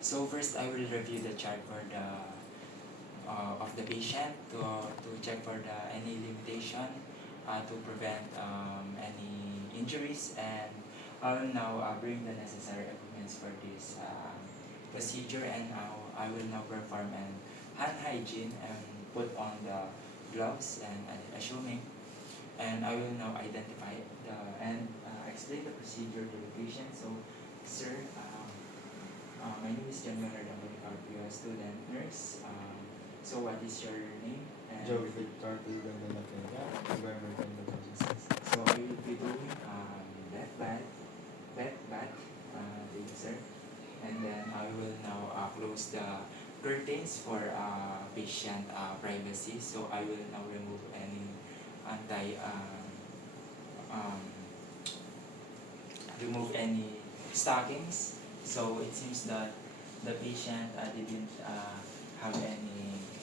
So first, I will review the chart for the of the patient to check for the any limitation to prevent any injuries, and I will now bring the necessary equipments for this procedure, and I will now perform an hand hygiene and put on the gloves and assuming, and I will now identify the and explain the procedure to the patient. So, sir, my name is John Leonard Policarpio, student nurse. So what is your name? And Joe Victor Tilden Matenda, November 10, 2006. so I will be doing bedbath, thank you, sir. And then I will now close the curtains for patient privacy. So I will now remove any anti um, remove any stockings. So it seems that the patient didn't have any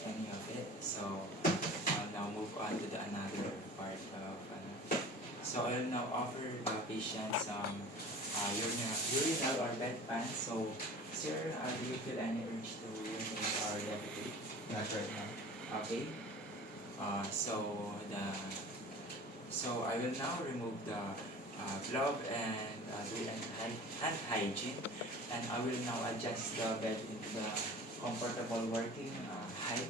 of it. So I'll now move on to the another part of so I'll now offer the patient some urinal or bedpan. So sir, do you feel any urge to urinate or defecate? Not right now. Okay. So I will now remove the glove and do hand hygiene, and I will now adjust the bed into the comfortable working height,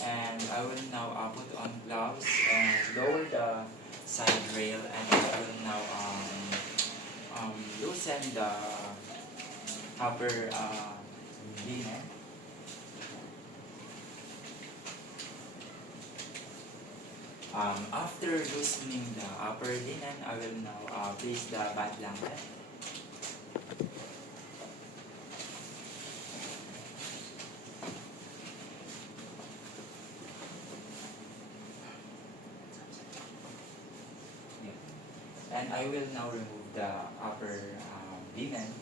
and I will now put on gloves and lower the side rail, and I will now loosen the upper linen. After loosening the upper linen, I will now place the bed blanket. Yeah. And I will now remove the upper linen.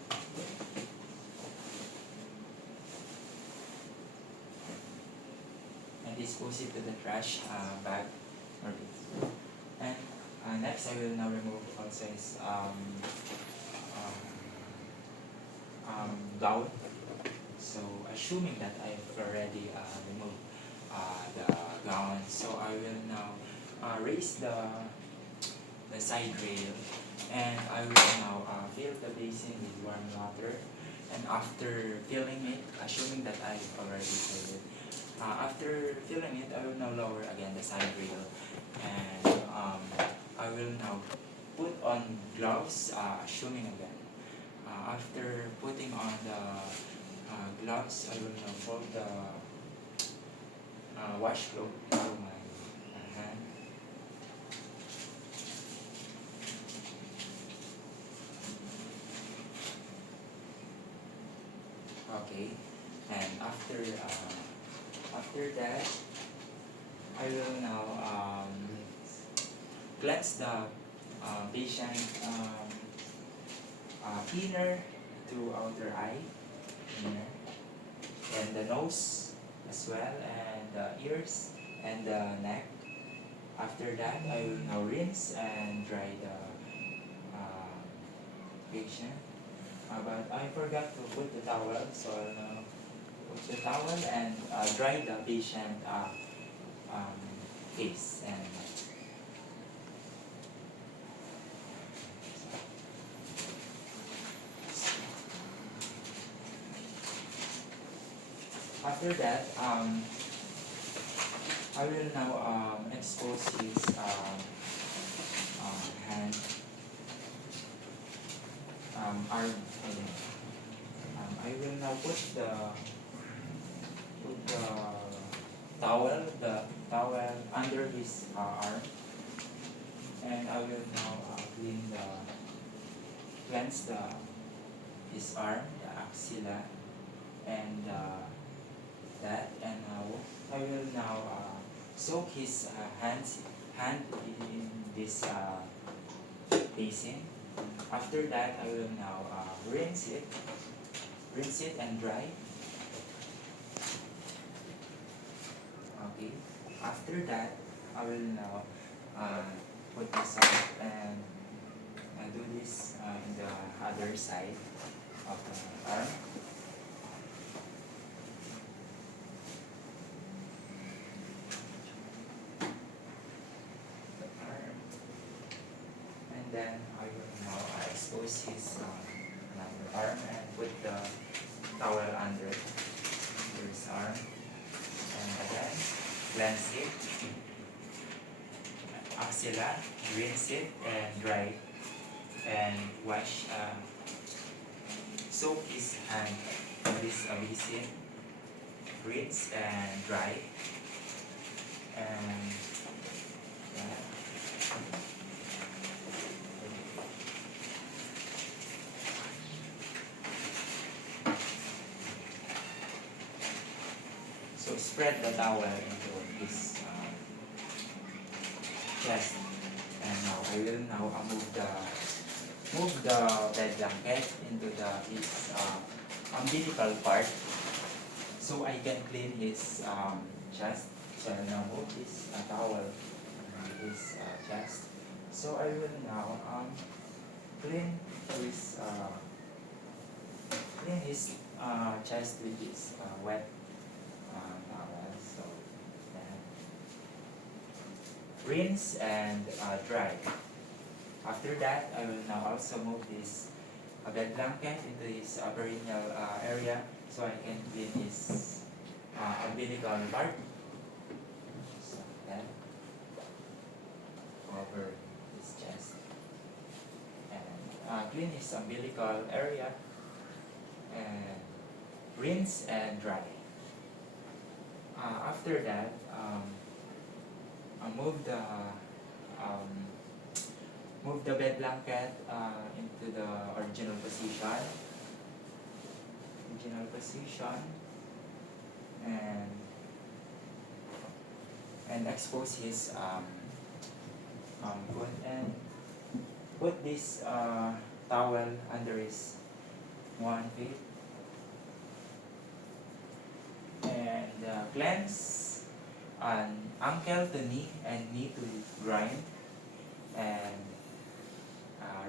And dispose it to the trash bag. And next, I will now remove also his gown. So assuming that I've already removed the gown, so I will now raise the side rail, and I will now fill the basin with warm water. And after filling it, assuming that I've already filled it, after filling it, I will now lower again the side rail, and I will now put on gloves, assuming again. After putting on the gloves, I will now fold the washcloth to my hand. Okay, and after that, I will now cleanse the patient inner to outer eye, inner, and the nose as well, and the ears and the neck. After that, I will now rinse and dry the patient. But I forgot to put the towel, so I'll now put the towel and dry the patient face and after that, I will now expose his hand, arm. I will now put the towel under his arm, and I will now cleanse his arm, the axilla, and that, and I will now soak his hand in this basin. After that, I will now rinse it and dry. Okay. After that, I will now put this up and do this in the other side of the arm. cleanse it, axilla, rinse it and dry, and wash, soak his hand with this basin, rinse and dry, and so spread the towel into his chest, and now I will now move the bed blanket into his umbilical part, so I can clean his chest. So I will now move this towel on his chest. So I will now clean his chest with this wet towel. So then rinse and dry. After that, I will now also move this bed blanket into his perineal area, so I can clean his umbilical part. So then cover his chest and clean his umbilical area and rinse and dry. After that, move the bed blanket into the original position, and expose his foot, and put this towel under his one feet, and cleanse an ankle to knee and knee to groin, and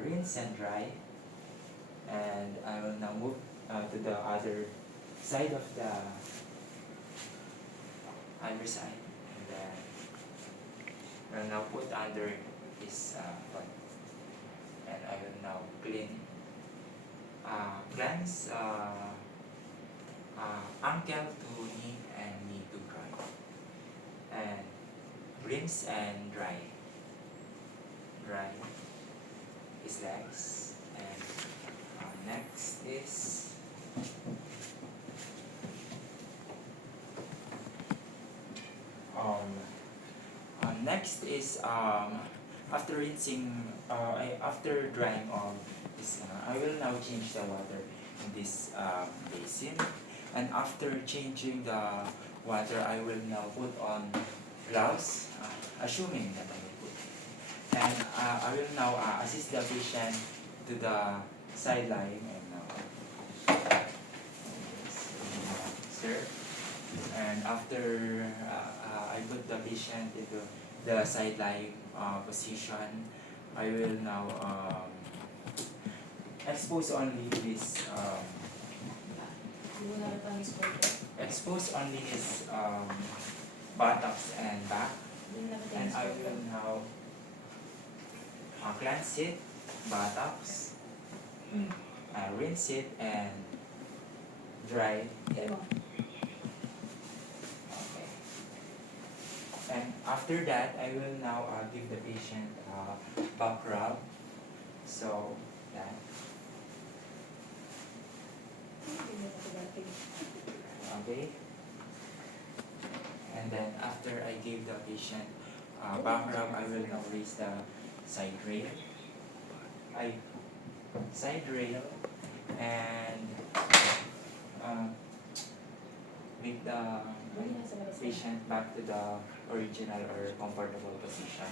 rinse and dry. And I will now move to the other side of the other side, and then I will now put under his foot, and I will now cleanse ankle to knee and knee to groin, and rinse and dry his legs. And next is after rinsing, after drying all this, I will now change the water in this basin, and after changing the water, I will now put on gloves, assuming that I will put, and I will now assist the patient to the sideline, and sir, and after I put the patient into the sideline position, I will now expose only his buttocks and back, and I will now cleanse it, buttocks, rinse it and dry it. Okay. And after that, I will now give the patient back rub. So that. Okay. And then after I give the patient back rub, I will now raise the side rail. And make the patient back to the original or comfortable position.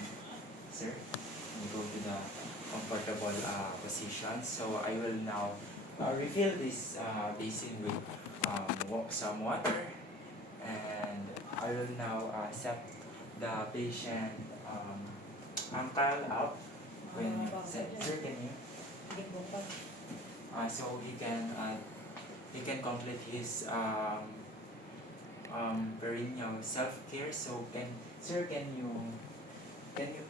Sir, we go to the comfortable position. So I will now refill this basin with some water, and I will now set the patient ankle up. When sir, can you? So he can complete his perineal self-care. So can you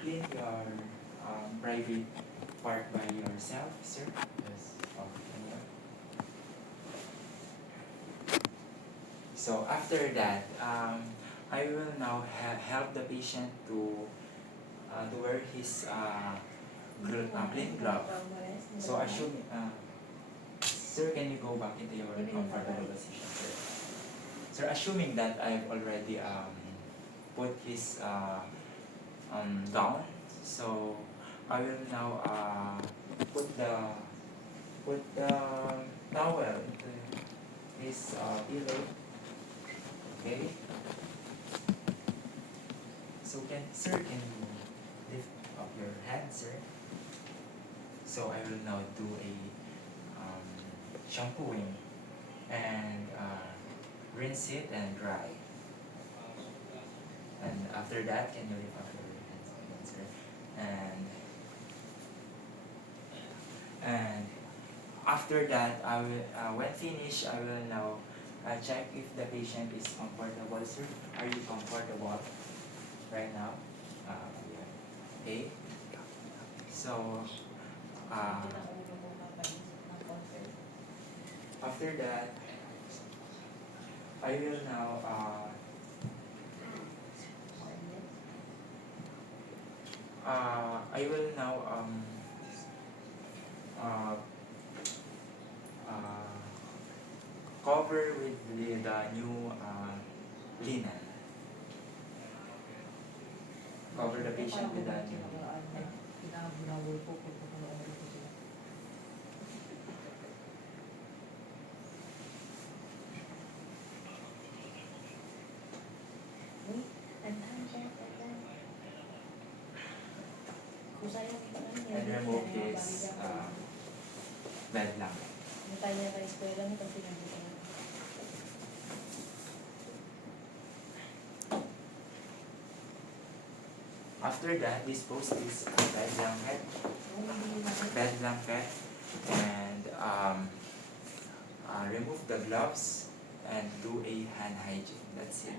clean your private part by yourself, sir? Yes. Can you? So after that, I will now help the patient to wear his clean glove. So assume, sir, can you go back into your comfortable position, sir? Sir, assuming that I've already put his gown, so I will now put the towel into his pillow. Okay. So can you lift up your hand, sir? So I will now do a shampooing and rinse it and dry. And after that, can you lift up your hands again, sir? And after that, I will when finished, I will now check if the patient is comfortable, sir. Are you comfortable right now? Yeah. Okay. So after that, I will now uh, cover with the new linen. Cover the patient with the new linen. And remove his bed lamp. After that, dispose this bed blanket, and remove the gloves and do a hand hygiene. That's it.